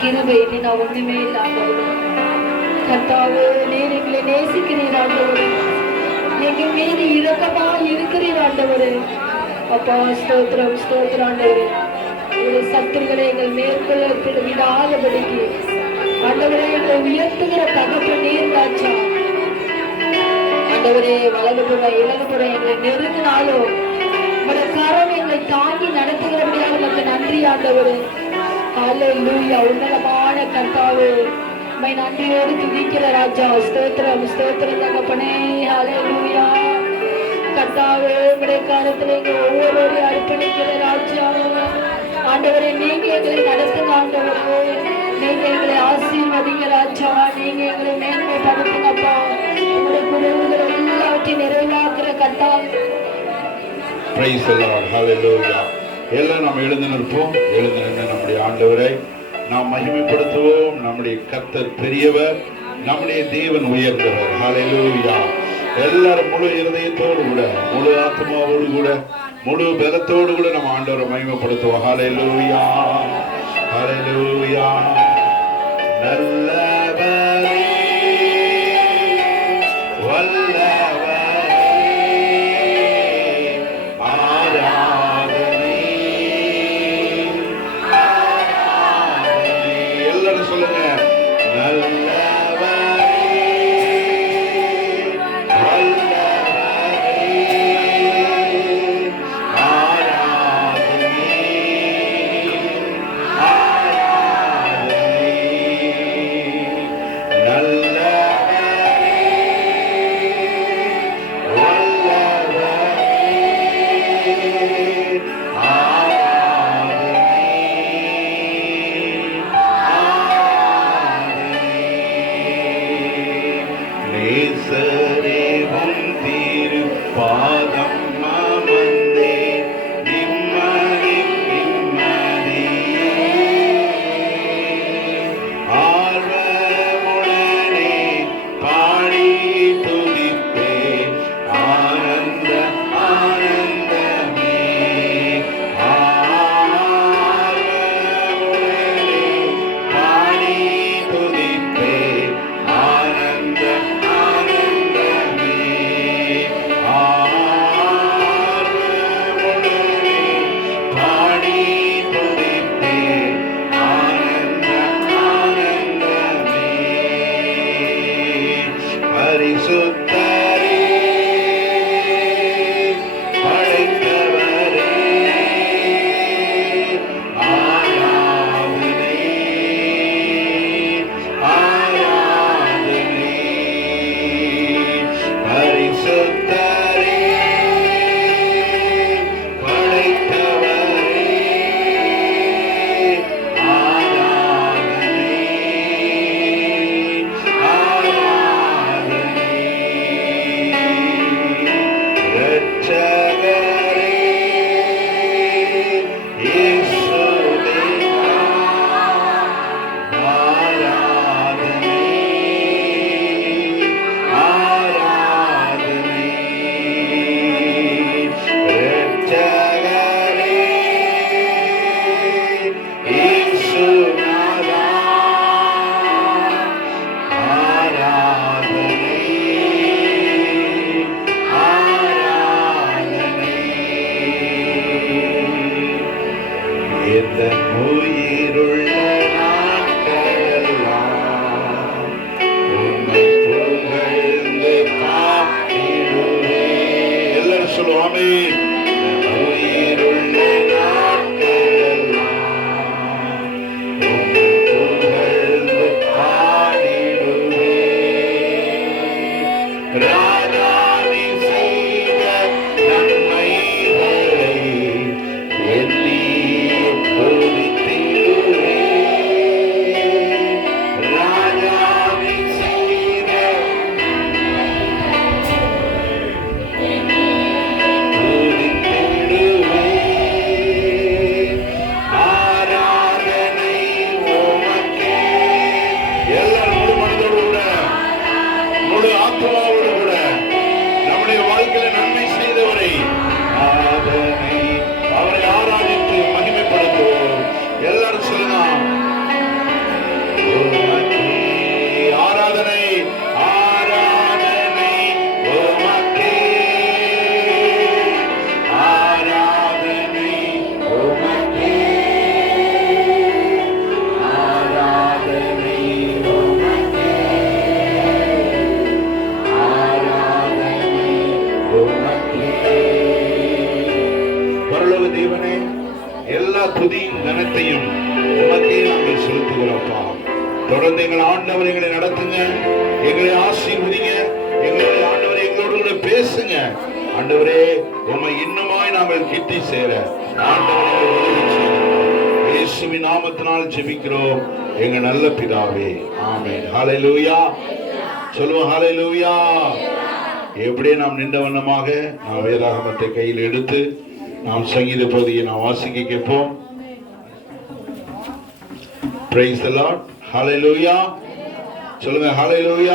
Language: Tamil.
கிருபை இனி நான் ஒண்ணுமே இல்லை கர்த்தாவு கர்த்தாவே நீர் எங்களை நேசிக்கிறீர் ஆண்டவரே. எங்க மீது இரக்கமா இருக்கிறீர் ஆண்டவரே. அப்பா ஸ்தோத்திரம் ஸ்தோத்திரம் ஆண்டவரே. ஒரு சத்துருகளை எங்கள் மேற்கொள்ள விடாதபடிக்கு ஆண்டவரே எங்களை உயர்த்துகிற தகப்ப நீர் ராஜா ஆண்டவரே வலதுபுறம் புற எங்களை நெருங்கினாலும் உங்களோட கரம் எங்களை தாங்கி நடத்துகிறபடியாக உமக்கு நன்றி ஆண்டவரே. உன்னதமான கர்த்தாவே உம்மை நன்றியோடு துதிக்கிற ராஜா. ஸ்தோத்திரம் ஸ்தோத்திரம் தகப்பனே. ஹalleluya கர்த்தாவே உங்களுடைய கரத்தில் எங்க ஒவ்வொருவரையும் அர்ப்பணிக்கிற ராஜா நீங்க எங்களை நடத்துங்க ஆண்டவரே நீங்க எங்களை ஆசீர்வதிங்க ராஜா. நீங்க எங்களை மேன்மைப்படுத்துங்கப்பா. உங்களுடைய குறைவுகள் எல்லாவற்றையும் நிறைவாக்குற கர்த்தாவே. பிரைஸ் எல்லாம் நாம் எழுந்து நிற்போம். எழுந்து நின்று நம்முடைய ஆண்டவரை நாம் மகிமைப்படுத்துவோம். நம்முடைய கத்தர் பெரியவர் நம்முடைய தேவன் உயர்ந்தவர். ஹalleluya எல்லாரும் முழு இருதயத்தோடு கூட முழு ஆத்மாவோடு கூட முழு பலத்தோடு கூட நம்ம ஆண்டவரை மகிமைப்படுத்துவோம். ஹalleluya ஹalleluya முழு எல்லா துதி கனத்தையும் உமக்கே நாங்கள் செலுத்துகிறோம்ப்பா. தொடர்ந்து எங்கள் ஆண்டவர் எங்களை நடத்துங்க எங்களை ஆசீர்வதிங்க எங்களுடைய ஆண்டவர் எங்களோடு கூட பேசுங்க. ஆண்டவரே உண்மை இன்னுமாய் நாங்கள் கிட்டி சேர. ஆண்டவரை நாமத்தினால் ஜெபிக்கிறோம். எங்க நல்ல பிதாவே ஆமை ஹாலை லூயா சொல்லுவோம் ஹாலை லூயா எப்படியே நாம் நின்ற வண்ணமாக நாம் வேதாகமத்தை கையில் எடுத்து நாம் சங்கீத பகுதியை நாம் வாசிக்க கேட்போம். பிரைஸ் தி லார்ட் ஹalleluya சொல்லுங்க ஹalleluya